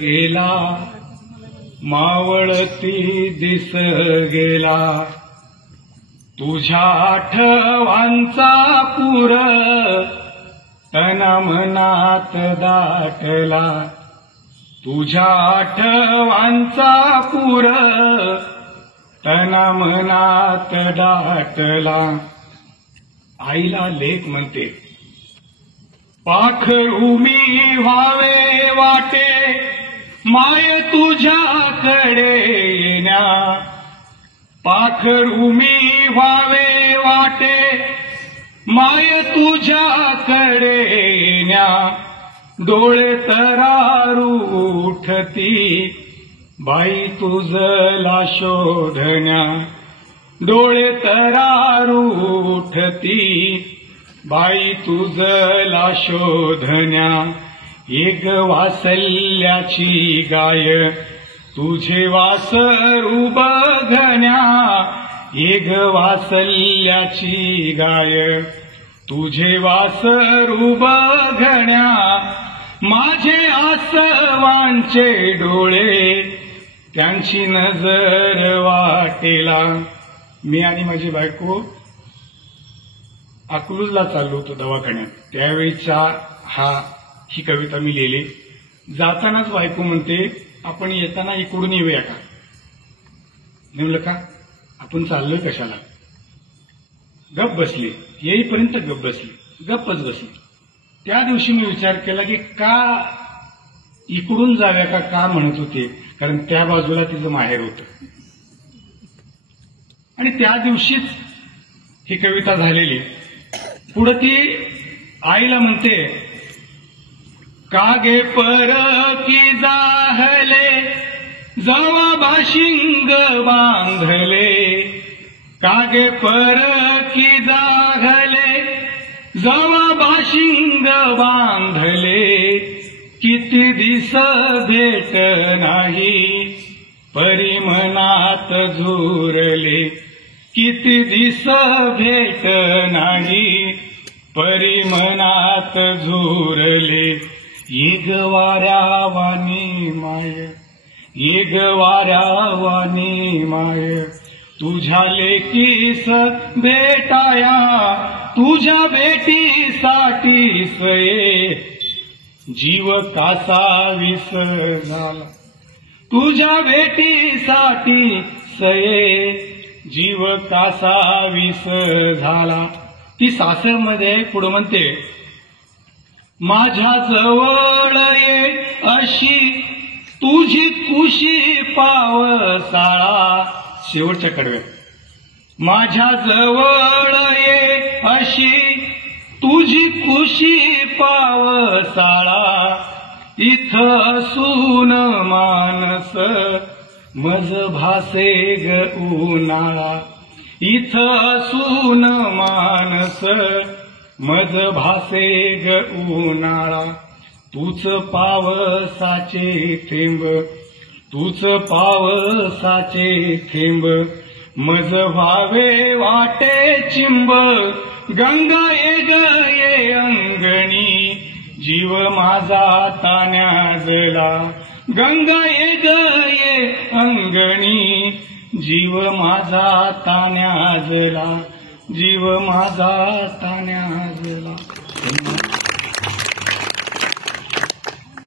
गेला मावळती दिस गेला तुझ्या आठवांचा पूर तन मनात दाटला तुझ्या आठवांचा पूर तन मनात दाटला. आईला लेक म्हणते पाखरू मी व्हावे वाटे माय तुझ्याकडे येण्या पाखरू मी व्हावे वाटे माय तुझ्याकडे येण्या डोळे तरारू उठती बाई तुझला शोधण्या डोळे तरारू उठती बाई तुझला शोधण्या. एक वासल्याची गाय तुझे वासरू बघण्या एक वासल्याची गाय तुझे वासरू बघण्या माझे आसवांचे डोळे त्यांची नजर वाटेला. मी आणि माझी बायको अकलूजला चाललो होतो दवाखान्यात. त्यावेळीचा ही कविता मी लिहिली. जातानाच बायको म्हणते आपण येताना इकडून येऊया का. मी म्हणलं का आपण चाललोय कशाला. गप बसली येईपर्यंत गप गप्पच बसली. त्या दिवशी मी विचार केला की का इकडून जाव्या का म्हणत होते कारण त्या बाजूला तिचं माहेर होतं आणि त्या दिवशीच ही कविता झालेली. पुढे ती आईला म्हणते कागे परकी जाहले जावा बाशिंग बांधले कागे परकी जाहले जावा बाशिंग बांधले किती दिस भेट नाही परी मनात झुरले किती दिस भेट नाही परी मनात झुरले. येग वाऱ्या वाणी माय येग वाऱ्या वाणी माय तुझ्या लेकीस भेटाया तुझ्या भेटीसाठी सये जीव कासा विस झाला तुझ्या भेटीसाठी सये जीव कासा विस झाला. ती सासरमध्ये पुढे म्हणते माझ्या जवळ ये अशी तुझी कुशी पावसाळा. शेवटच्या कडव्यात माझ्या जवळ ये अशी तुझी कुशी पावसाळा इथं असून मानस मज भासे ग उन्हाळा इथं असून मानस मज भासे ग उन्हाळा. तूच पावसाचे थेंब तूच पावसाचे थेंब मज व्हावे वाटे चिंब गंगा ये अंगणी जीव माझा तान्याजला गंगा ये अंगणी जीव माझा तान्याजला जीव माझा तान्याजला.